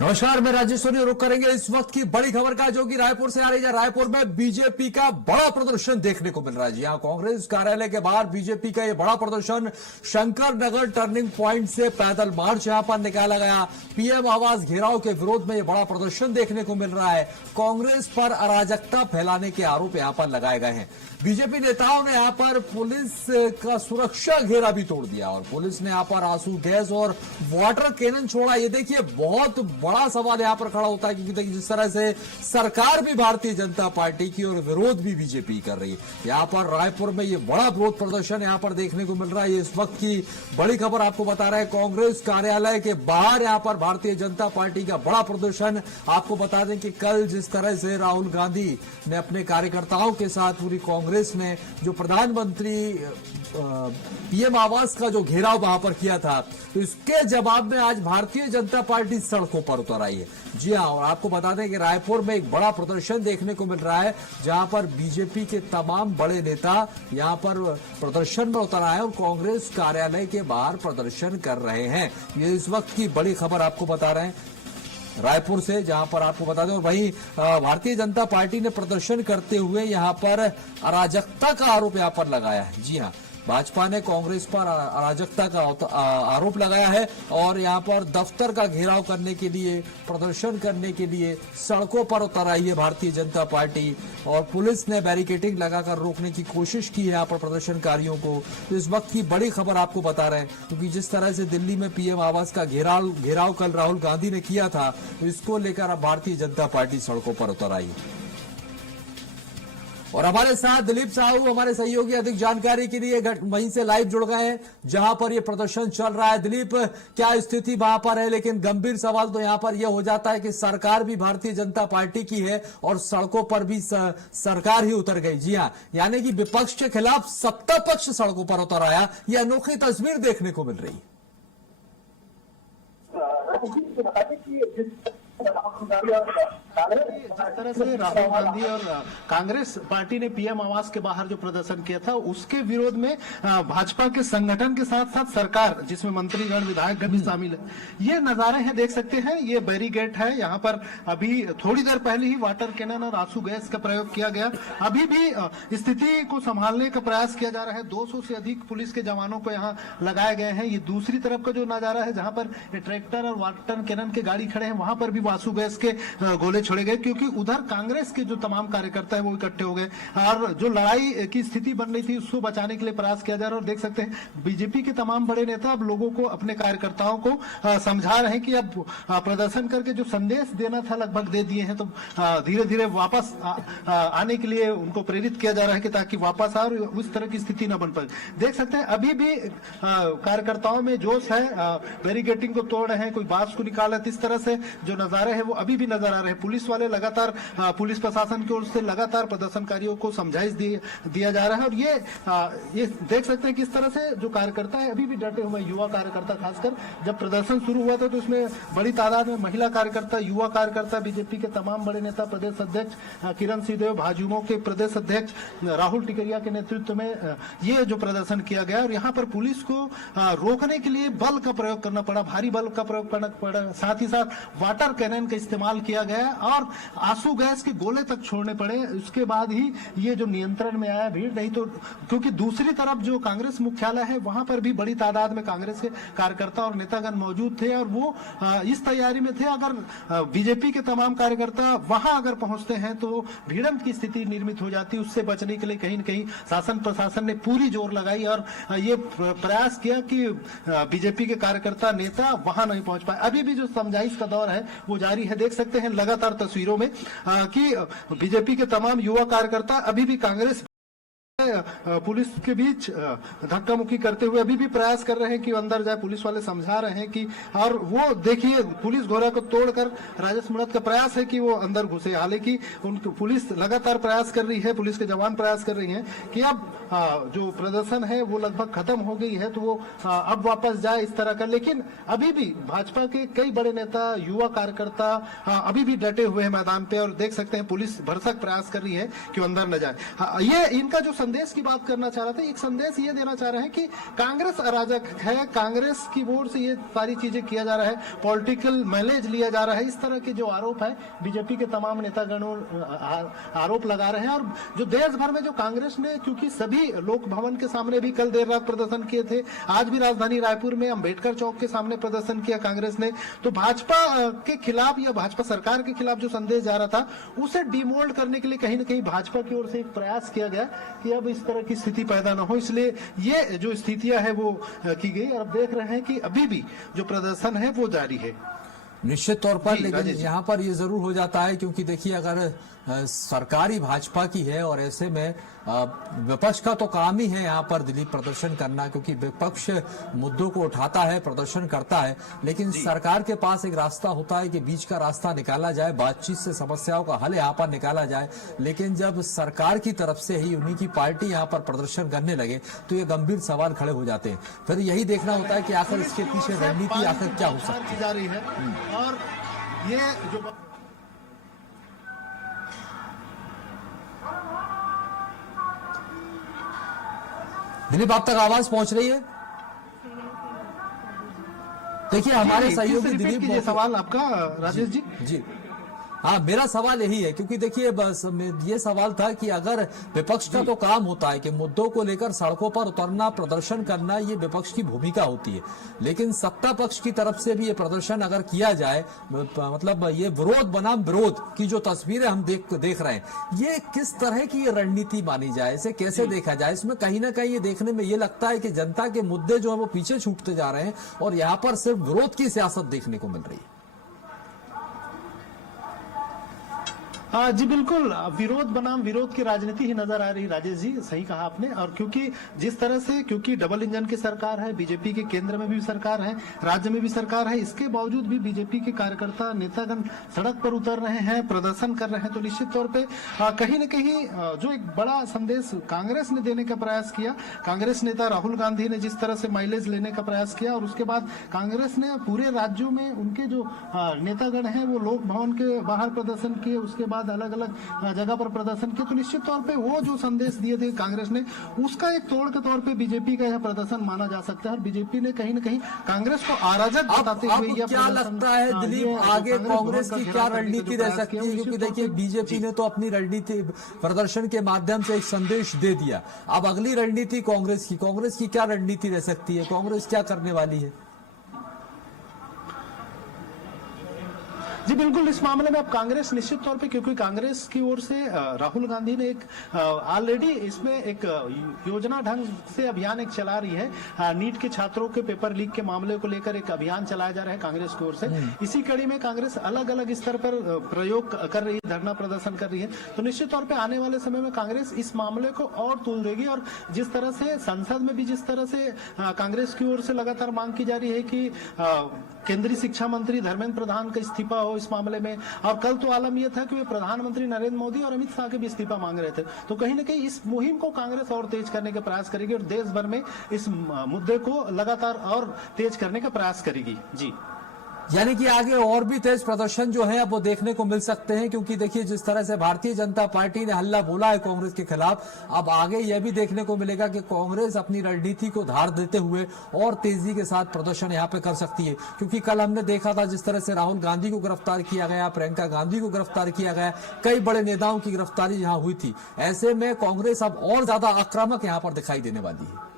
नमस्कार, मैं राजेश सोनी। रुक करेंगे इस वक्त की बड़ी खबर का, जो कि रायपुर से आ रही है। रायपुर में बीजेपी का बड़ा प्रदर्शन देखने को मिल रहा है। जी हां, कांग्रेस कार्यालय के बाहर बीजेपी का यह बड़ा प्रदर्शन शंकर नगर टर्निंग पॉइंट से पैदल मार्च यहां पर निकाला गया। पीएम आवास घेराव के विरोध में यह बड़ा प्रदर्शन देखने को मिल रहा है। कांग्रेस पर अराजकता फैलाने के आरोप यहां पर लगाए गए हैं। बीजेपी नेताओं ने यहां पर पुलिस का सुरक्षा घेरा भी तोड़ दिया और पुलिस ने यहां पर आंसू गैस और वाटर कैनन छोड़ा। ये देखिए, बहुत बड़ा सवाल यहां पर खड़ा होता है, क्योंकि देखिए जिस तरह से सरकार भी भारतीय जनता पार्टी की और विरोध भी बीजेपी कर रही है। यहां पर रायपुर में ये बड़ा विरोध प्रदर्शन यहां पर देखने को मिल रहा है। इस वक्त की बड़ी खबर आपको बता रहे हैं, कांग्रेस कार्यालय के बाहर यहां पर भारतीय जनता पार्टी का बड़ा प्रदर्शन। आपको बता दें कि कल जिस तरह से राहुल गांधी ने अपने कार्यकर्ताओं के साथ पूरी कांग्रेस ने जो प्रधानमंत्री पीएम आवास का जो घेराव वहां पर किया था, तो इसके जवाब में आज भारतीय जनता पार्टी सड़कों पर उतर आई है। जी हां, और आपको बता दें कि रायपुर में एक बड़ा प्रदर्शन देखने को मिल रहा है, जहां पर बीजेपी के तमाम बड़े नेता यहां पर प्रदर्शन में उतर आए और कांग्रेस कार्यालय के बाहर प्रदर्शन कर रहे हैं। ये इस वक्त की बड़ी खबर आपको बता रहे हैं रायपुर से, जहां पर आपको बता दें। और वहीं भारतीय जनता पार्टी ने प्रदर्शन करते हुए यहां पर अराजकता का आरोप यहां पर लगाया है। जी हां, भाजपा ने कांग्रेस पर अराजकता का आरोप लगाया है और यहां पर दफ्तर का घेराव करने के लिए, प्रदर्शन करने के लिए सड़कों पर उतर आई है भारतीय जनता पार्टी। और पुलिस ने बैरिकेडिंग लगाकर रोकने की कोशिश की है यहां पर प्रदर्शनकारियों को। तो इस वक्त की बड़ी खबर आपको बता रहे हैं, क्योंकि जिस तरह से दिल्ली में पीएम आवास का घेराव कल राहुल गांधी ने किया था, तो इसको लेकर अब भारतीय जनता पार्टी सड़कों पर उतर आई है। और हमारे साथ दिलीप साहू, हमारे सहयोगी, अधिक जानकारी के लिए वहीं से लाइव जुड़ गए हैं जहां पर यह प्रदर्शन चल रहा है। दिलीप, क्या स्थिति वहां पर है? लेकिन गंभीर सवाल तो यहां पर यह हो जाता है कि सरकार भी भारतीय जनता पार्टी की है और सड़कों पर भी सरकार ही उतर गई। जी हां, यानी कि विपक्ष के खिलाफ सत्ता पक्ष सड़कों पर उतर आया। यह अनोखी तस्वीर देखने को मिल रही है। जिस तरह से राहुल गांधी और कांग्रेस पार्टी ने पीएम आवास के बाहर जो प्रदर्शन किया था, उसके विरोध में भाजपा के संगठन के साथ साथ सरकार, जिसमें मंत्रीगण, विधायकगण भी शामिल है, ये नजारे हैं, देख सकते हैं। ये बैरिकेड है, यहाँ पर अभी थोड़ी देर पहले ही वाटर कैनन और आंसू गैस का प्रयोग किया गया। अभी भी स्थिति को संभालने का प्रयास किया जा रहा है। 200 से अधिक पुलिस के जवानों को यहाँ लगाए गए हैं। ये दूसरी तरफ का जो नजारा है, जहां पर ट्रैक्टर और वाटर कैनन के गाड़ी खड़े हैं, वहां पर भी आंसू गैस के गोले छोड़े गए, क्योंकि उधर कांग्रेस के जो तमाम कार्यकर्ता है वो इकट्ठे हो गए और जो लड़ाई की स्थिति बन रही थी उसको बचाने के लिए प्रयास किया जा रहा है। और देख सकते हैं बीजेपी के तमाम बड़े नेता अब लोगों को, अपने कार्यकर्ताओं को समझा रहे हैं कि अब प्रदर्शन करके जो संदेश देना था लगभग दे दिए हैं, तो धीरे धीरे वापस आने के लिए उनको प्रेरित किया जा रहा है कि ताकि वापस आए और उस तरह की स्थिति न बन पाए। देख सकते हैं अभी भी कार्यकर्ताओं में जोश है, बैरिकेडिंग को तोड़ रहे हैं, कोई बांस को निकाल रहे हैं। इस तरह से जो नजारे हैं वो अभी भी नजर आ रहे हैं। पुलिस वाले लगातार, पुलिस प्रशासन की ओर से लगातार प्रदर्शनकारियों को समझाइश दिया जा रहा है। और ये देख सकते हैं किस तरह से जो कार्यकर्ता है अभी भी डटे हुए, युवा कार्यकर्ता खासकर। जब प्रदर्शन शुरू हुआ था तो इसमें बड़ी तादाद में महिला कार्यकर्ता, युवा कार्यकर्ता, बीजेपी के तमाम बड़े नेता, प्रदेश अध्यक्ष किरण सिंहदेव, भाजयुमो के प्रदेश अध्यक्ष राहुल टिकरिया के नेतृत्व में ये जो प्रदर्शन किया गया। और यहाँ पर पुलिस को रोकने के लिए बल का प्रयोग करना पड़ा, भारी बल का प्रयोग करना पड़ा, साथ ही साथ वाटर कैनन का इस्तेमाल किया गया और आंसू गैस के गोले तक छोड़ने पड़े। उसके बाद ही ये जो नियंत्रण में आया भीड़। नहीं तो, क्योंकि दूसरी तरफ जो कांग्रेस मुख्यालय है वहां पर भी बड़ी तादाद में कांग्रेस के कार्यकर्ता और नेतागण मौजूद थे और वो इस तैयारी में थे, अगर बीजेपी के तमाम कार्यकर्ता वहां अगर पहुंचते हैं तो भिड़ंत की स्थिति निर्मित हो जाती। उससे बचने के लिए कहीं न कहीं शासन प्रशासन ने पूरी जोर लगाई और ये प्रयास किया कि बीजेपी के कार्यकर्ता, नेता वहां नहीं पहुंच पाए। अभी भी जो समझाइश का दौर है वो जारी है। देख सकते हैं लगातार तस्वीरों में कि बीजेपी के तमाम युवा कार्यकर्ता अभी भी कांग्रेस पुलिस के बीच धक्का मुक्की करते हुए अभी भी प्रयास कर रहे हैं कि अंदर जाए। पुलिस वाले समझा रहे हैं कि, और वो देखिए पुलिस घोड़ा को तोड़कर राजेश मुणत का प्रयास है कि वो अंदर घुसे। हालांकि उनको पुलिस लगातार प्रयास कर रही है, पुलिस के जवान प्रयास कर रही हैं कि अब जो प्रदर्शन है वो लगभग खत्म हो गई है, तो वो अब वापस जाए इस तरह का। लेकिन अभी भी भाजपा के कई बड़े नेता, युवा कार्यकर्ता अभी भी डटे हुए हैं मैदान पे और देख सकते हैं पुलिस भरसक प्रयास कर रही है कि अंदर न जाए। ये इनका जो संदेश की बात करना चाह रहा था। एक संदेश ये देना चाह रहे हैं कि कांग्रेस अराजक है, कांग्रेस की ओर से ये सारी चीजें किया जा रहा है, पॉलिटिकल माइलेज लिया जा रहा है, इस तरह के जो आरोप है बीजेपी के तमाम नेतागणों आरोप लगा रहे हैं। और जो देश भर में जो कांग्रेस ने, क्योंकि सभी लोक भवन के सामने भी कल देर रात प्रदर्शन किए थे, आज भी राजधानी रायपुर में अंबेडकर चौक के सामने प्रदर्शन किया कांग्रेस ने, तो भाजपा के खिलाफ या भाजपा सरकार के खिलाफ जो संदेश जा रहा था उसे डिमोल्ड करने के लिए कहीं ना कहीं भाजपा की ओर से एक प्रयास किया गया कि अब इस तरह की स्थिति पैदा ना हो, इसलिए ये जो स्थितियां है वो की गई। और अब देख रहे हैं कि अभी भी जो प्रदर्शन है वो जारी है। निश्चित तौर पर, जी, लेकिन राजेश जी। यहाँ पर ये जरूर हो जाता है, क्योंकि देखिए अगर सरकारी भाजपा की है और ऐसे में विपक्ष का तो काम ही है यहाँ पर दिलीप प्रदर्शन करना, क्योंकि विपक्ष मुद्दों को उठाता है, प्रदर्शन करता है, लेकिन सरकार के पास एक रास्ता होता है कि बीच का रास्ता निकाला जाए, बातचीत से समस्याओं का हल यहाँ पर निकाला जाए। लेकिन जब सरकार की तरफ से ही उन्हीं की पार्टी यहाँ पर प्रदर्शन करने लगे तो ये गंभीर सवाल खड़े हो जाते हैं। फिर यही देखना होता है कि आखिर इसके पीछे रणनीति आखिर क्या हो सकती है। जा रही है और ये जो दिलीप, आप तक आवाज पहुंच रही है? देखिए हमारे सहयोगी दिलीप, ये सवाल आपका राजेश जी। जी हाँ, मेरा सवाल यही है, क्योंकि देखिए बस ये सवाल था कि अगर विपक्ष का तो काम होता है कि मुद्दों को लेकर सड़कों पर उतरना, प्रदर्शन करना, ये विपक्ष की भूमिका होती है, लेकिन सत्ता पक्ष की तरफ से भी ये प्रदर्शन अगर किया जाए, मतलब ये विरोध बनाम विरोध की जो तस्वीरें हम देख रहे हैं, ये किस तरह की ये रणनीति मानी जाए, इसे कैसे देखा जाए? इसमें कहीं ना कहीं ये देखने में ये लगता है कि जनता के मुद्दे जो है वो पीछे छूटते जा रहे हैं और यहाँ पर सिर्फ विरोध की सियासत देखने को मिल रही है। हाँ जी, बिल्कुल विरोध बनाम विरोध की राजनीति ही नजर आ रही। राजेश जी सही कहा आपने। और क्योंकि जिस तरह से, क्योंकि डबल इंजन की सरकार है, बीजेपी के केंद्र में भी सरकार है, राज्य में भी सरकार है, इसके बावजूद भी बीजेपी के कार्यकर्ता नेतागण सड़क पर उतर रहे हैं, प्रदर्शन कर रहे हैं, तो निश्चित तौर पे कहीं न कहीं जो एक बड़ा संदेश कांग्रेस ने देने का प्रयास किया, कांग्रेस नेता राहुल गांधी ने जिस तरह से माइलेज लेने का प्रयास किया, और उसके बाद कांग्रेस ने पूरे राज्यों में उनके जो नेतागण हैं वो लोक भवन के बाहर प्रदर्शन किए, उसके बाद अलग अलग जगह पर प्रदर्शन किए, तो निश्चित तौर पे वो जो संदेश दिए थे कांग्रेस ने, उसका एक तोड़ के तौर पे बीजेपी का यह प्रदर्शन माना जा सकता है। और बीजेपी ने कहीं न कहीं कांग्रेस को अराजक बताते हुए यह क्या लगता है दिलीप, आगे कांग्रेस की क्या रणनीति रह सकती है? क्योंकि देखिए बीजेपी ने तो अपनी रणनीति प्रदर्शन के माध्यम से एक संदेश दे दिया, अब अगली रणनीति कांग्रेस की क्या रणनीति रह सकती है? कांग्रेस क्या करने वाली है? जी बिल्कुल, इस मामले में अब कांग्रेस निश्चित तौर पे, क्योंकि कांग्रेस की ओर से राहुल गांधी ने एक ऑलरेडी इसमें एक योजना ढंग से अभियान एक चला रही है। नीट के छात्रों के पेपर लीक के मामले को लेकर एक अभियान चलाया जा रहा है कांग्रेस की ओर से। इसी कड़ी में कांग्रेस अलग अलग स्तर पर प्रयोग कर रही है, धरना प्रदर्शन कर रही है, तो निश्चित तौर पर आने वाले समय में कांग्रेस इस मामले को और तूल देगी। और जिस तरह से संसद में भी जिस तरह से कांग्रेस की ओर से लगातार मांग की जा रही है कि केंद्रीय शिक्षा मंत्री धर्मेंद्र प्रधान का इस्तीफा हो इस मामले में, और कल तो आलम यह था कि वे प्रधानमंत्री नरेंद्र मोदी और अमित शाह के भी इस्तीफा मांग रहे थे, तो कहीं ना कहीं इस मुहिम को कांग्रेस और तेज करने का प्रयास करेगी और देश भर में इस मुद्दे को लगातार और तेज करने का प्रयास करेगी। जी, यानी कि आगे और भी तेज प्रदर्शन जो है अब वो देखने को मिल सकते हैं, क्योंकि देखिए जिस तरह से भारतीय जनता पार्टी ने हल्ला बोला है कांग्रेस के खिलाफ, अब आगे यह भी देखने को मिलेगा कि कांग्रेस अपनी रणनीति को धार देते हुए और तेजी के साथ प्रदर्शन यहां पे कर सकती है। क्योंकि कल हमने देखा था जिस तरह से राहुल गांधी को गिरफ्तार किया गया, प्रियंका गांधी को गिरफ्तार किया गया, कई बड़े नेताओं की गिरफ्तारी यहां हुई थी। ऐसे में कांग्रेस अब और ज्यादा आक्रामक यहां पर दिखाई देने वाली है।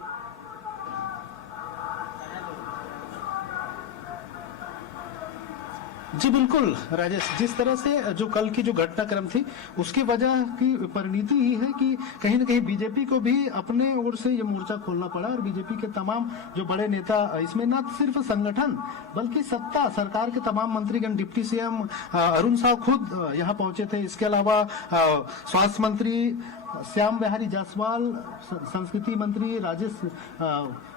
जी बिल्कुल राजेश, जिस तरह से जो कल की जो घटनाक्रम थी उसकी वजह की परिणति ही है कि कहीं न कहीं बीजेपी को भी अपने ओर से ये मोर्चा खोलना पड़ा, और बीजेपी के तमाम जो बड़े नेता, इसमें न सिर्फ संगठन बल्कि सत्ता सरकार के तमाम मंत्रीगण, डिप्टी सीएम अरुण साव खुद यहाँ पहुंचे थे, इसके अलावा स्वास्थ्य मंत्री श्याम बिहारी जायसवाल, संस्कृति मंत्री राजेश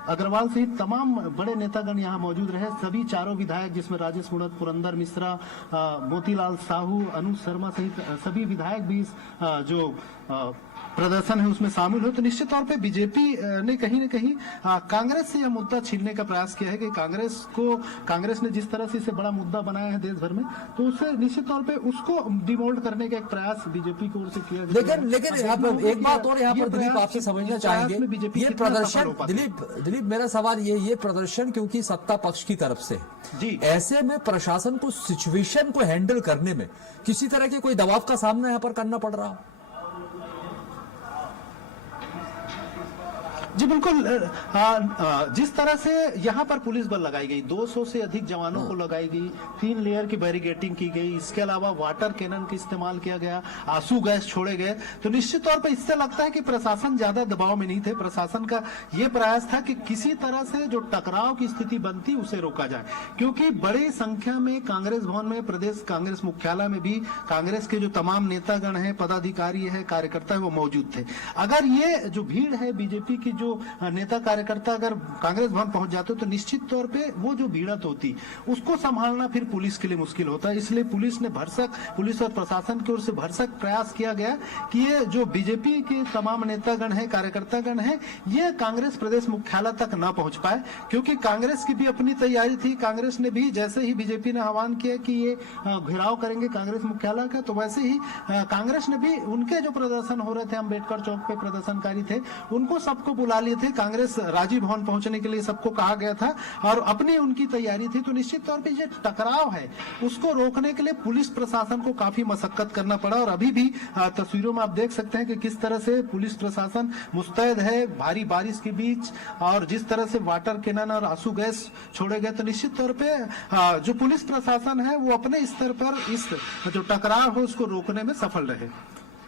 अग्रवाल सहित तमाम बड़े नेतागण यहाँ मौजूद रहे। सभी चारों विधायक, जिसमें राजेश मूणत, पुरंदर मिश्रा, मोतीलाल साहू, अनुज शर्मा सहित सभी विधायक भी जो प्रदर्शन है उसमें शामिल हो, तो निश्चित तौर पे बीजेपी ने कहीं न कहीं कांग्रेस से यह मुद्दा छीनने का प्रयास किया है कि कांग्रेस ने जिस तरह से इसे बड़ा मुद्दा बनाया है देश भर में, तो उससे निश्चित तौर पे उसको डिमोल्ड करने का एक प्रयास बीजेपी की ओर से किया गया। लेकिन यहाँ पर एक बात और यहाँ पर दिलीप आपसे समझना चाहेंगे, ये प्रदर्शन दिलीप मेरा सवाल ये प्रदर्शन क्योंकि सत्ता पक्ष की तरफ से जी, ऐसे में प्रशासन को सिचुएशन को हैंडल करने में किसी तरह के कोई दबाव का सामना यहाँ पर करना पड़ रहा? जी बिल्कुल। जिस तरह से यहाँ पर पुलिस बल लगाई गई, 200 से अधिक जवानों को लगाई गई, 3 लेयर की बैरिकेडिंग की गई, इसके अलावा वाटर कैनन का इस्तेमाल किया गया, आंसू गैस छोड़े गए, तो निश्चित तौर पर इससे लगता है कि प्रशासन ज्यादा दबाव में नहीं थे। प्रशासन का यह प्रयास था कि किसी तरह से जो टकराव की स्थिति बनती उसे रोका जाए, क्योंकि बड़ी संख्या में कांग्रेस भवन में, प्रदेश कांग्रेस मुख्यालय में भी कांग्रेस के जो तमाम नेतागण है, पदाधिकारी है, कार्यकर्ता है, वो मौजूद थे। अगर ये जो भीड़ है बीजेपी की, जो नेता कार्यकर्ता अगर कांग्रेस भवन पहुंच जाते तो निश्चित तौर पे वो जो भीड़त होती उसको संभालना फिर पुलिस के लिए मुश्किल होता है। इसलिए पुलिस और प्रशासन की ओर से भरसक प्रयास किया गया कि ये जो बीजेपी के तमाम नेतागण है, कार्यकर्तागण है, ये कांग्रेस प्रदेश मुख्यालय तक ना पहुंच पाए, क्योंकि कांग्रेस की भी अपनी तैयारी थी। कांग्रेस ने भी जैसे ही बीजेपी ने आह्वान किया कि ये घेराव करेंगे कांग्रेस मुख्यालय का, तो वैसे ही कांग्रेस ने भी उनके जो प्रदर्शन हो रहे थे, अम्बेडकर चौक पे प्रदर्शनकारी थे, उनको सबको बुला लिए थे। कांग्रेस राजीव भवन पहुंचने के लिए सबको कहा गया था और अपनी उनकी तैयारी थी। तो निश्चित तौर पे जो टकराव है उसको रोकने के लिए पुलिस प्रशासन को काफी मशक्कत करना पड़ा। और अभी भी तस्वीरों में आप देख सकते हैं कि किस तरह से पुलिस प्रशासन मुस्तैद है भारी बारिश के बीच, और जिस तरह से वाटर कैनन और आंसू गैस छोड़े गए, तो निश्चित तौर पे जो पुलिस प्रशासन है वो अपने स्तर पर इस जो टकराव है उसको रोकने में सफल रहे।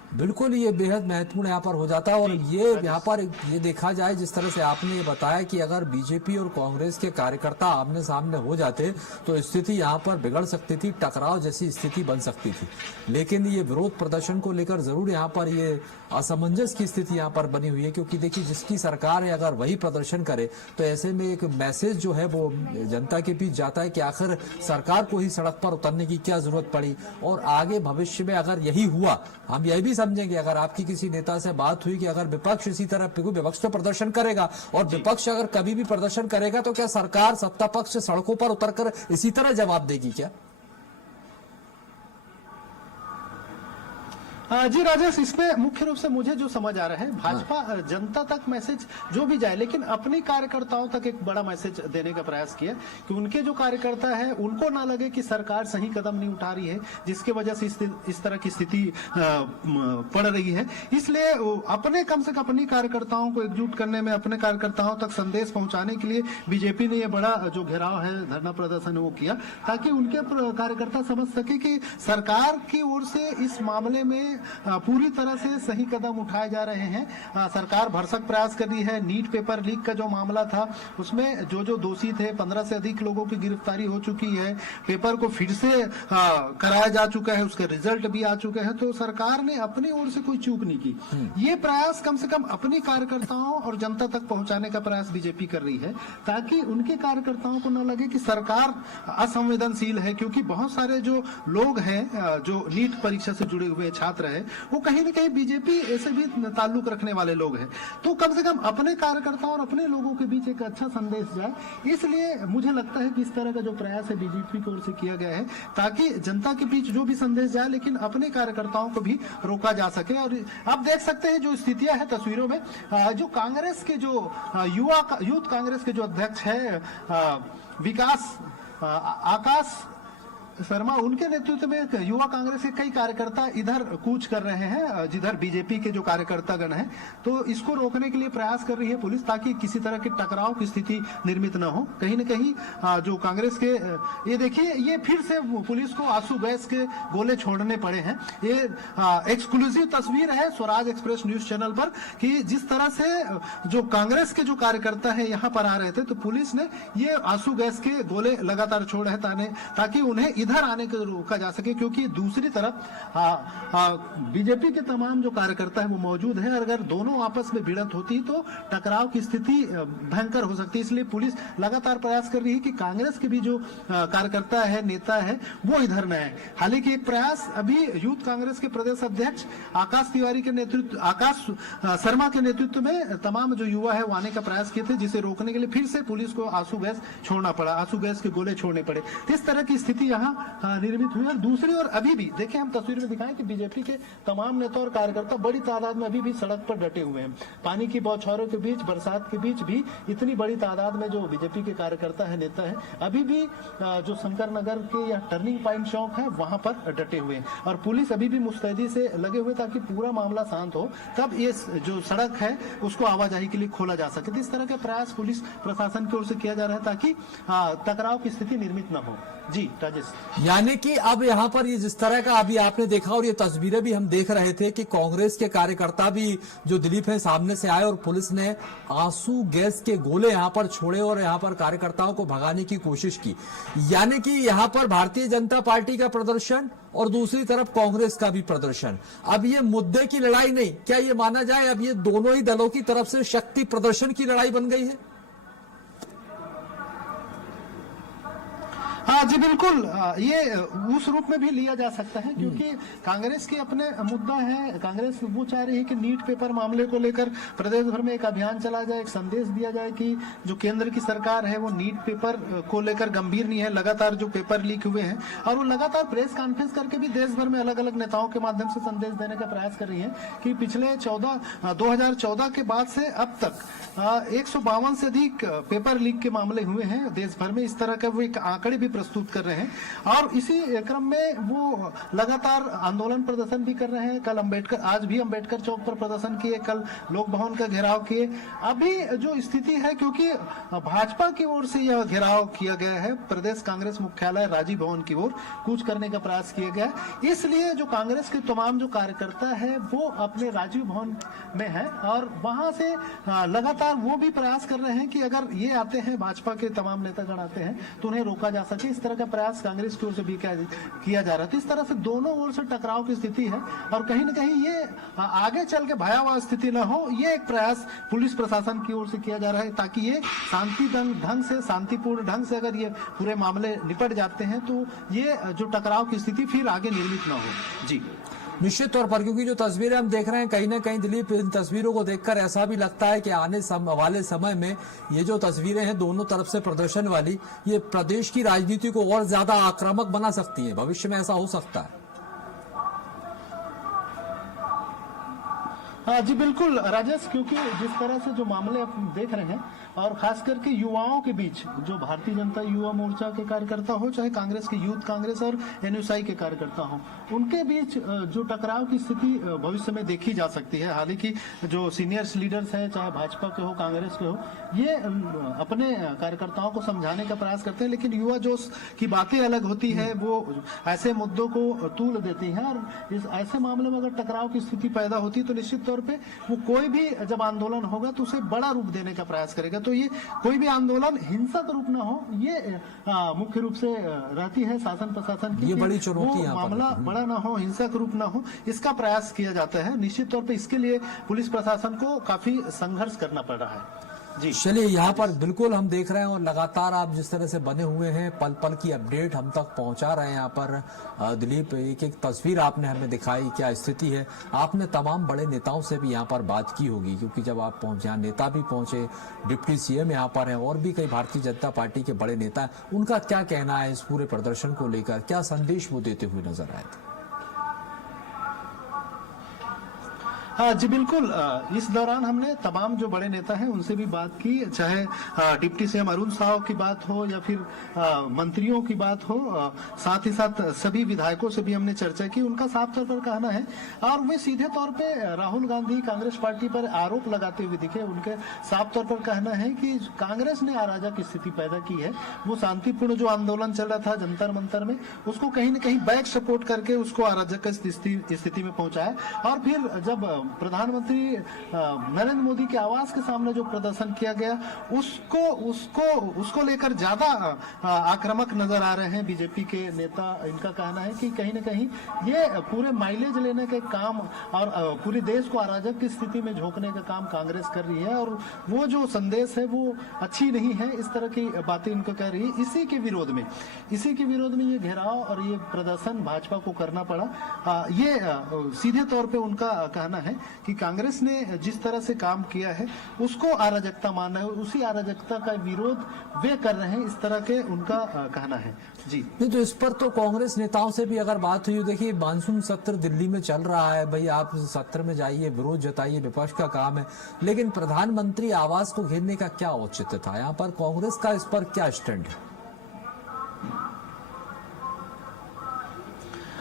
बिल्कुल, ये बेहद महत्वपूर्ण यहाँ पर हो जाता है। और ये यहाँ पर ये देखा जाए, जिस तरह से आपने ये बताया कि अगर बीजेपी और कांग्रेस के कार्यकर्ता आमने सामने हो जाते तो स्थिति यहाँ पर बिगड़ सकती थी, टकराव जैसी स्थिति बन सकती थी। लेकिन ये विरोध प्रदर्शन को लेकर जरूर यहाँ पर ये असमंजस की स्थिति यहाँ पर बनी हुई है, क्योंकि देखिए जिसकी सरकार है अगर वही प्रदर्शन करे तो ऐसे में एक मैसेज जो है वो जनता के बीच जाता है कि आखिर सरकार को ही सड़क पर उतरने की क्या जरूरत पड़ी। और आगे भविष्य में अगर यही हुआ, हम यही भी समझेंगे, अगर आपकी किसी नेता से बात हुई कि अगर विपक्ष इसी तरह, विपक्ष तो प्रदर्शन करेगा, और विपक्ष अगर कभी भी प्रदर्शन करेगा तो क्या सरकार सत्ता पक्ष सड़कों पर उतरकर इसी तरह जवाब देगी क्या? जी राजेश, इसमें मुख्य रूप से मुझे जो समझ आ रहा है, भाजपा जनता तक मैसेज जो भी जाए, लेकिन अपने कार्यकर्ताओं तक एक बड़ा मैसेज देने का प्रयास किया कि उनके जो कार्यकर्ता है उनको ना लगे कि सरकार सही कदम नहीं उठा रही है, जिसके वजह से इस तरह की स्थिति पड़ रही है। इसलिए अपने कम से कम अपने कार्यकर्ताओं को एकजुट करने में, अपने कार्यकर्ताओं तक संदेश पहुंचाने के लिए बीजेपी ने यह बड़ा जो घेराव है, धरना प्रदर्शन वो किया, ताकि उनके कार्यकर्ता समझ सके कि सरकार की ओर से इस मामले में पूरी तरह से सही कदम उठाए जा रहे हैं। सरकार भरसक प्रयास कर रही है। नीट पेपर लीक का जो मामला था उसमें जो दोषी थे, 15 से अधिक लोगों की गिरफ्तारी हो चुकी है, पेपर को फिर से कराया जा चुका है, उसके रिजल्ट भी आ चुके हैं। तो सरकार ने अपनी ओर से कोई चूक नहीं की। ये प्रयास कम से कम अपने कार्यकर्ताओं और जनता तक पहुंचाने का प्रयास बीजेपी कर रही है, ताकि उनके कार्यकर्ताओं को न लगे कि सरकार असंवेदनशील है, क्योंकि बहुत सारे जो लोग हैं, जो नीट परीक्षा से जुड़े हुए छात्र है, वो कहीं न कहीं बीजेपी ऐसे भी ताल्लुक रखने वाले लोग हैं। तो कम से कम अपने कार्यकर्ताओं और अपने लोगों के बीच एक अच्छा संदेश जाए, इसलिए मुझे लगता है कि इस तरह का जो प्रयास है बीजेपी की ओर से किया गया है, ताकि जनता के बीच जो भी संदेश जाए, लेकिन अपने कार्यकर्ताओं को भी रोका जा सके। और आप देख सकते हैं जो स्थितियां हैं तस्वीरों में, जो कांग्रेस के जो यूथ कांग्रेस के जो अध्यक्ष है आकाश शर्मा, उनके नेतृत्व में युवा कांग्रेस के कई कार्यकर्ता इधर कूच कर रहे हैं, जिधर बीजेपी के जो कार्यकर्तागण हैं। तो इसको रोकने के लिए प्रयास कर रही है पुलिस, ताकि किसी तरह के टकराव की स्थिति निर्मित न हो। कहीं न कहीं जो कांग्रेस के, ये देखिए, ये फिर से पुलिस को आंसू गैस के गोले छोड़ने पड़े हैं। ये एक्सक्लूसिव तस्वीर है स्वराज एक्सप्रेस न्यूज चैनल पर, कि जिस तरह से जो कांग्रेस के जो कार्यकर्ता है यहाँ पर आ रहे थे, तो पुलिस ने ये आंसू गैस के गोले लगातार छोड़े हैं, ताकि उन्हें इधर आने को रोका जा सके, क्योंकि दूसरी तरफ बीजेपी के तमाम जो कार्यकर्ता है वो मौजूद है। अगर दोनों आपस में भिड़ंत होती तो टकराव की स्थिति भयंकर हो सकती है। इसलिए पुलिस लगातार प्रयास कर रही है कि कांग्रेस के भी जो कार्यकर्ता है, नेता है, वो इधर न आए। हालांकि एक प्रयास अभी यूथ कांग्रेस के प्रदेश अध्यक्ष आकाश तिवारी के नेतृत्व, आकाश शर्मा के नेतृत्व में तमाम जो युवा है वो आने का प्रयास किए थे, जिसे रोकने के लिए फिर से पुलिस को आंसू गैस छोड़ना पड़ा, आंसू गैस के गोले छोड़ने पड़े। इस तरह की स्थिति यहाँ निर्मित हुई। और दूसरी ओर अभी भी देखिए, हम तस्वीर में दिखाएं कि बीजेपी के तमाम नेता और कार्यकर्ता बड़ी तादाद में अभी भी सड़क पर डटे हुए हैं। पानी की बौछारों के बीच, बरसात के बीच भी इतनी बड़ी तादाद में जो बीजेपी के कार्यकर्ता है, नेता है, अभी भी जो शंकर नगर के या टर्निंग पॉइंट चौक है वहां पर डटे हुए हैं। और पुलिस अभी भी मुस्तैदी से लगे हुए ताकि पूरा मामला शांत हो, तब ये जो सड़क है उसको आवाजाही के लिए खोला जा सके। तो इस तरह के प्रयास पुलिस प्रशासन की ओर से किया जा रहा है ताकि टकराव की स्थिति निर्मित न हो। जी राजेश, यानी कि अब यहाँ पर ये जिस तरह का अभी आपने देखा और ये तस्वीरें भी हम देख रहे थे कि कांग्रेस के कार्यकर्ता भी जो दिलीप है सामने से आए और पुलिस ने आंसू गैस के गोले यहाँ पर छोड़े और यहाँ पर कार्यकर्ताओं को भगाने की कोशिश की। यानी कि यहाँ पर भारतीय जनता पार्टी का प्रदर्शन और दूसरी तरफ कांग्रेस का भी प्रदर्शन। अब ये मुद्दे की लड़ाई नहीं, क्या ये माना जाए अब ये दोनों ही दलों की तरफ से शक्ति प्रदर्शन की लड़ाई बन गई है? हाँ जी बिल्कुल, ये उस रूप में भी लिया जा सकता है, क्योंकि कांग्रेस के अपने मुद्दा है। कांग्रेस वो चाह रही है कि नीट पेपर मामले को लेकर प्रदेश भर में एक अभियान चला जाए, एक संदेश दिया जाए कि जो केंद्र की सरकार है वो नीट पेपर को लेकर गंभीर नहीं है। लगातार जो पेपर लीक हुए हैं और वो लगातार प्रेस कॉन्फ्रेंस करके भी देश भर में अलग अलग नेताओं के माध्यम से संदेश देने का प्रयास कर रही है कि पिछले 2014 के बाद से अब तक 152 से अधिक पेपर लीक के मामले हुए हैं देश भर में। इस तरह का वो एक आंकड़े भी प्रस्तुत कर रहे हैं और इसी क्रम में वो लगातार आंदोलन प्रदर्शन भी कर रहे हैं। कल अंबेडकर, आज भी अंबेडकर चौक पर प्रदर्शन किए, कल लोक भवन का घेराव किए। अभी जो स्थिति है, क्योंकि भाजपा की ओर से यह घेराव किया गया है, प्रदेश कांग्रेस मुख्यालय राजीव भवन की ओर कूच करने का प्रयास किया गया है। इसलिए जो कांग्रेस के तमाम जो कार्यकर्ता है वो अपने राजीव भवन में है और वहां से लगातार वो भी प्रयास कर रहे हैं कि अगर ये आते हैं, भाजपा के तमाम नेतागण आते हैं तो उन्हें रोका जा सके। इस तरह का प्रयास कांग्रेस की ओर से भी किया जा रहा है। तो इस तरह से दोनों ओर से टकराव की स्थिति है और कहीं न कहीं ये आगे चल के भयावह स्थिति न हो, ये एक प्रयास पुलिस प्रशासन की ओर से किया जा रहा है ताकि ये शांति ढंग से, शांतिपूर्ण ढंग से अगर ये पूरे मामले निपट जाते हैं तो ये जो टकराव की स्थिति फिर आगे निर्मित न हो। जी निश्चित तौर पर, क्योंकि जो तस्वीरें हम देख रहे हैं कहीं ना कहीं दिलीप, इन तस्वीरों को देखकर ऐसा भी लगता है कि आने वाले समय में ये जो तस्वीरें हैं दोनों तरफ से प्रदर्शन वाली, ये प्रदेश की राजनीति को और ज्यादा आक्रामक बना सकती है। भविष्य में ऐसा हो सकता है। हाँ जी बिल्कुल राजेश, क्योंकि जिस तरह से जो मामले आप देख रहे हैं और खास करके युवाओं के बीच, जो भारतीय जनता युवा मोर्चा के कार्यकर्ता हो, चाहे कांग्रेस के यूथ कांग्रेस और एनयूएसआई के कार्यकर्ता हो, उनके बीच जो टकराव की स्थिति भविष्य में देखी जा सकती है। हालांकि जो सीनियर्स लीडर्स हैं, चाहे भाजपा के हो, कांग्रेस के हो, ये अपने कार्यकर्ताओं को समझाने का प्रयास करते हैं, लेकिन युवा जोश की बातें अलग होती है, वो ऐसे मुद्दों को तूल देती है और इस ऐसे मामले में अगर टकराव की स्थिति पैदा होती तो निश्चित तौर पे वो कोई भी जब आंदोलन होगा तो उसे बड़ा रूप देने का प्रयास करेगा। तो ये कोई भी आंदोलन हिंसक रूप ना हो, ये मुख्य रूप से रहती है शासन प्रशासन की। ये बड़ी चुनौती है, मामला बड़ा ना हो, हिंसक रूप ना हो, इसका प्रयास किया जाता है। निश्चित तौर पे इसके लिए पुलिस प्रशासन को काफी संघर्ष करना पड़ रहा है। जी चलिए, यहाँ पर बिल्कुल हम देख रहे हैं और लगातार आप जिस तरह से बने हुए हैं, पल पल की अपडेट हम तक पहुंचा रहे हैं। यहाँ पर दिलीप, एक एक तस्वीर आपने हमें दिखाई, क्या स्थिति है। आपने तमाम बड़े नेताओं से भी यहाँ पर बात की होगी, क्योंकि जब आप पहुंचे, यहाँ नेता भी पहुंचे, डिप्टी सीएम यहाँ पर हैं और भी कई भारतीय जनता पार्टी के बड़े नेता हैं। उनका क्या कहना है इस पूरे प्रदर्शन को लेकर, क्या संदेश वो देते हुए नजर आए थे? हाँ जी बिल्कुल, इस दौरान हमने तमाम जो बड़े नेता हैं उनसे भी बात की, चाहे डिप्टी सीएम अरुण साव की बात हो या फिर मंत्रियों की बात हो, साथ ही साथ सभी विधायकों से भी हमने चर्चा की। उनका साफ तौर पर कहना है और वे सीधे तौर पे राहुल गांधी कांग्रेस पार्टी पर आरोप लगाते हुए दिखे। उनके साफ तौर पर कहना है कि कांग्रेस ने अराजक स्थिति पैदा की है। वो शांतिपूर्ण जो आंदोलन चल रहा था जंतर मंतर में, उसको कहीं न कहीं बैक सपोर्ट करके उसको अराजक स्थिति में पहुंचाया और फिर जब प्रधानमंत्री नरेंद्र मोदी के आवास के सामने जो प्रदर्शन किया गया उसको लेकर ज्यादा आक्रामक नजर आ रहे हैं बीजेपी के नेता। इनका कहना है कि कहीं न कहीं ये पूरे माइलेज लेने के काम और पूरे देश को अराजक की स्थिति में झोंकने का काम कांग्रेस कर रही है और वो जो संदेश है वो अच्छी नहीं है, इस तरह की बातें इनको कह रही है। इसी के विरोध में ये घेराव और ये प्रदर्शन भाजपा को करना पड़ा। ये सीधे तौर पे उनका कहना है कि कांग्रेस ने जिस तरह से काम किया है उसको अराजकता मानना है, उसी अराजकता का विरोध वे कर रहे हैं, इस तरह के उनका कहना है। जी नहीं, तो इस पर तो कांग्रेस नेताओं से भी अगर बात हुई, देखिए मानसून सत्र दिल्ली में चल रहा है, भाई आप सत्र में जाइए, विरोध जताइए, विपक्ष का काम है, लेकिन प्रधानमंत्री आवास को घेरने का क्या औचित्य था? यहाँ पर कांग्रेस का इस पर क्या स्टैंड है?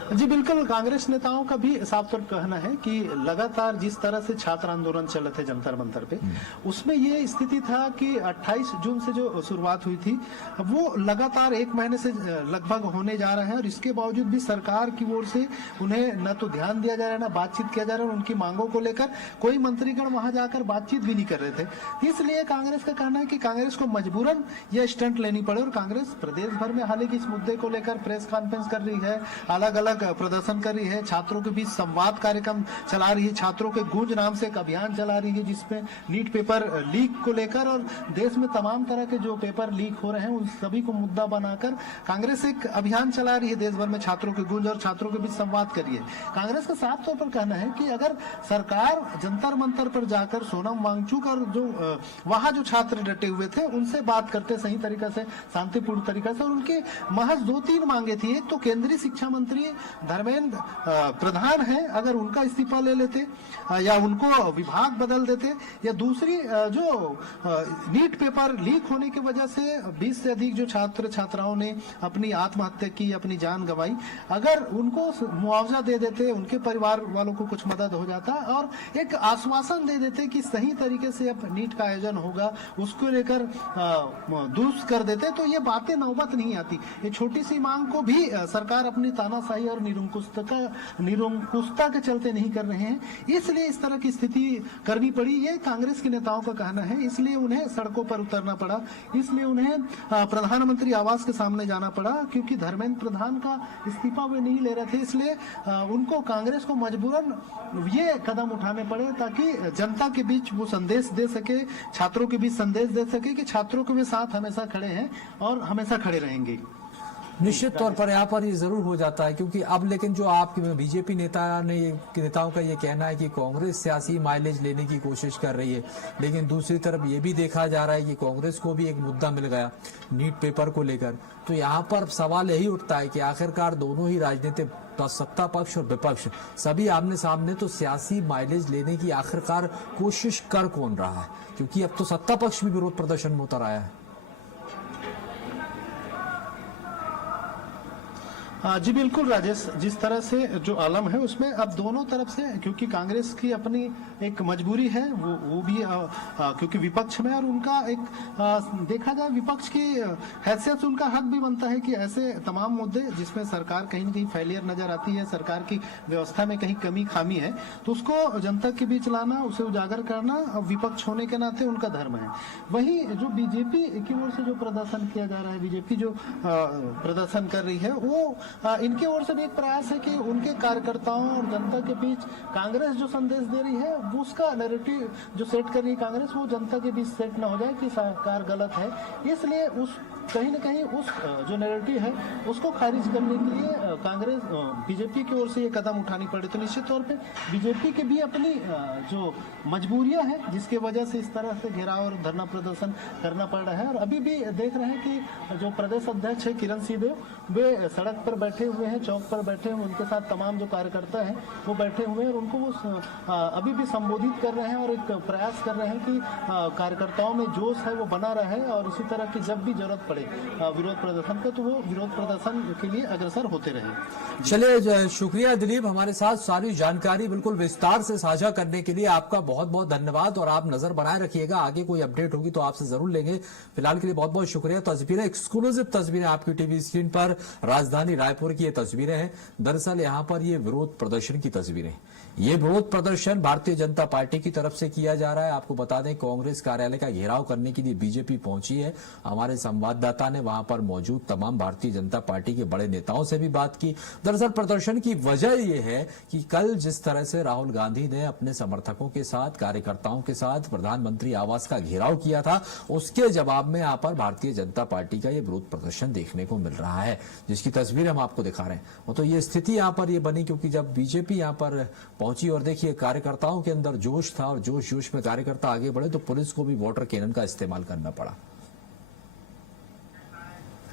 जी बिल्कुल, कांग्रेस नेताओं का भी साफ तौर पर कहना है कि लगातार जिस तरह से छात्र आंदोलन चले थे जंतर मंतर पे, उसमें ये स्थिति था कि 28 जून से जो शुरुआत हुई थी वो लगातार 1 महीने से लगभग होने जा रहा है और इसके बावजूद भी सरकार की ओर से उन्हें न तो ध्यान दिया जा रहा है, न बातचीत किया जा रहा है। उनकी मांगों को लेकर कोई मंत्रीगण वहां जाकर बातचीत भी नहीं कर रहे थे। इसलिए कांग्रेस का कहना है कि कांग्रेस को मजबूरन यह स्टंट लेनी पड़े और कांग्रेस प्रदेश भर में हालांकि इस मुद्दे को लेकर प्रेस कॉन्फ्रेंस कर रही है, अलग अलग प्रदर्शन कर रही है, छात्रों के बीच संवाद कार्यक्रम चला रही है, छात्रों के गूंज नाम से एक अभियान चला रही है जिसमें नीट पेपर लीक को लेकर और देश में तमाम तरह के जो पेपर लीक हो रहे हैं उन सभी को मुद्दा बनाकर कांग्रेस एक अभियान चला रही है देश भर में छात्रों के गूंज और छात्रों के बीच संवाद कर रही है। कांग्रेस का साफ तौर पर कहना है कि अगर सरकार जंतर मंतर पर जाकर सोनम वांगचुक और जो वहां जो छात्र डटे हुए थे उनसे बात करते सही तरीका से, शांतिपूर्ण तरीका से, और उनके महज 2-3 मांगे थी। एक तो केंद्रीय शिक्षा मंत्री धर्मेंद्र प्रधान है, अगर उनका इस्तीफा ले लेते या उनको विभाग बदल देते, या दूसरी जो नीट पेपर लीक होने की वजह से 20 से अधिक जो छात्र छात्राओं ने अपनी आत्महत्या की, अपनी जान गंवाई, अगर उनको मुआवजा दे देते, उनके परिवार वालों को कुछ मदद हो जाता और एक आश्वासन दे देते कि सही तरीके से अब नीट का आयोजन होगा, उसको लेकर दुरुस्त कर देते, तो ये बातें नौबत नहीं आती। ये छोटी सी मांग को भी सरकार अपनी तानाशाही और निरंकुशता के चलते नहीं कर रहे हैं, इसलिए इस तरह की स्थिति करनी पड़ी। ये कांग्रेस के नेताओं का कहना है, इसलिए उन्हें सड़कों पर उतरना पड़ा, इसलिए उन्हें प्रधानमंत्री आवास के सामने जाना पड़ा, क्योंकि धर्मेंद्र प्रधान का इस्तीफा वे नहीं ले रहे थे। इसलिए उनको कांग्रेस को मजबूरन ये कदम उठाने पड़े ताकि जनता के बीच वो संदेश दे सके, छात्रों के बीच संदेश दे सके कि छात्रों के भी साथ हमेशा खड़े हैं और हमेशा खड़े रहेंगे। निश्चित तौर पर यहाँ पर ये जरूर हो जाता है, क्योंकि अब लेकिन जो आपके बीजेपी नेताओं का ये कहना है कि कांग्रेस सियासी माइलेज लेने की कोशिश कर रही है, लेकिन दूसरी तरफ ये भी देखा जा रहा है कि कांग्रेस को भी एक मुद्दा मिल गया नीट पेपर को लेकर। तो यहाँ पर सवाल यही उठता है कि आखिरकार दोनों ही राजनीतिक सत्ता पक्ष और विपक्ष सभी आमने सामने, तो सियासी माइलेज लेने की आखिरकार कोशिश कर कौन रहा है? क्योंकि अब तो सत्ता पक्ष भी विरोध प्रदर्शन में उतर आया है। जी बिल्कुल राजेश, जिस तरह से जो आलम है उसमें अब दोनों तरफ से, क्योंकि कांग्रेस की अपनी एक मजबूरी है, वो भी क्योंकि विपक्ष में, और उनका एक देखा जाए विपक्ष की हैसियत से उनका हक भी बनता है कि ऐसे तमाम मुद्दे जिसमें सरकार कहीं न कहीं फेलियर नजर आती है, सरकार की व्यवस्था में कहीं कमी खामी है, तो उसको जनता के बीच लाना, उसे उजागर करना विपक्ष होने के नाते उनका धर्म है। वहीं जो बीजेपी की ओर से जो प्रदर्शन किया जा रहा है, बीजेपी जो प्रदर्शन कर रही है, वो इनके ओर से भी एक प्रयास है कि उनके कार्यकर्ताओं और जनता के बीच कांग्रेस जो संदेश दे रही है उसका नैरेटिव जो सेट कर रही है कांग्रेस, वो जनता के बीच सेट ना हो जाए कि सरकार गलत है। इसलिए उस कहीं न कहीं उस जो नैरेटिव है उसको खारिज करने के लिए कांग्रेस बीजेपी की ओर से ये कदम उठानी पड़ी। तो निश्चित तौर पे बीजेपी के भी अपनी जो मजबूरियां हैं जिसकी वजह से इस तरह से घेराव और धरना प्रदर्शन करना पड़ रहा है। और अभी भी देख रहे हैं कि जो प्रदेश अध्यक्ष है किरण सिंहदेव, वे सड़क पर बैठे हुए हैं, चौक पर बैठे हुए, उनके साथ तमाम जो कार्यकर्ता हैं वो बैठे हुए हैं और उनको वो अभी भी संबोधित कर रहे हैं और एक प्रयास कर रहे हैं कि कार्यकर्ताओं में जोश है वो बना रहे और इसी तरह की जब भी जरूरत पड़े विरोध प्रदर्शन का तो वो विरोध प्रदर्शन के लिए अग्रसर होते रहे। चलिए, शुक्रिया दिलीप, हमारे साथ सारी जानकारी बिल्कुल विस्तार से साझा करने के लिए आपका बहुत बहुत धन्यवाद। और आप नजर बनाए रखिएगा, आगे कोई अपडेट होगी तो आपसे जरूर लेंगे। फिलहाल के लिए बहुत बहुत शुक्रिया। तस्वीरें, एक्सक्लूसिव तस्वीरें आपकी टीवी स्क्रीन पर पर राजधानी रायपुर की ये तस्वीरें हैं। दरअसल यहां पर ये विरोध प्रदर्शन की तस्वीरें हैं। ये विरोध प्रदर्शन भारतीय जनता पार्टी की तरफ से किया जा रहा है। आपको बता दें, कांग्रेस कार्यालय का घेराव करने के लिए बीजेपी पहुंची है। हमारे संवाददाता ने वहां पर मौजूद तमाम भारतीय जनता पार्टी के बड़े नेताओं से भी बात की। दरअसल प्रदर्शन की वजह यह है कि कल जिस तरह से राहुल गांधी ने अपने समर्थकों के साथ, कार्यकर्ताओं के साथ प्रधानमंत्री आवास का घेराव किया था, उसके जवाब में यहां पर भारतीय जनता पार्टी का यह विरोध प्रदर्शन देखने को मिल रहा है, जिसकी तस्वीर हम आपको दिखा रहे हैं। तो ये स्थिति यहां पर ये बनी क्योंकि जब बीजेपी यहां पर पहुंची और देखिए कार्यकर्ताओं के अंदर जोश था और जोश में कार्यकर्ता आगे बढ़े तो पुलिस को भी वाटर कैनन का इस्तेमाल करना पड़ा।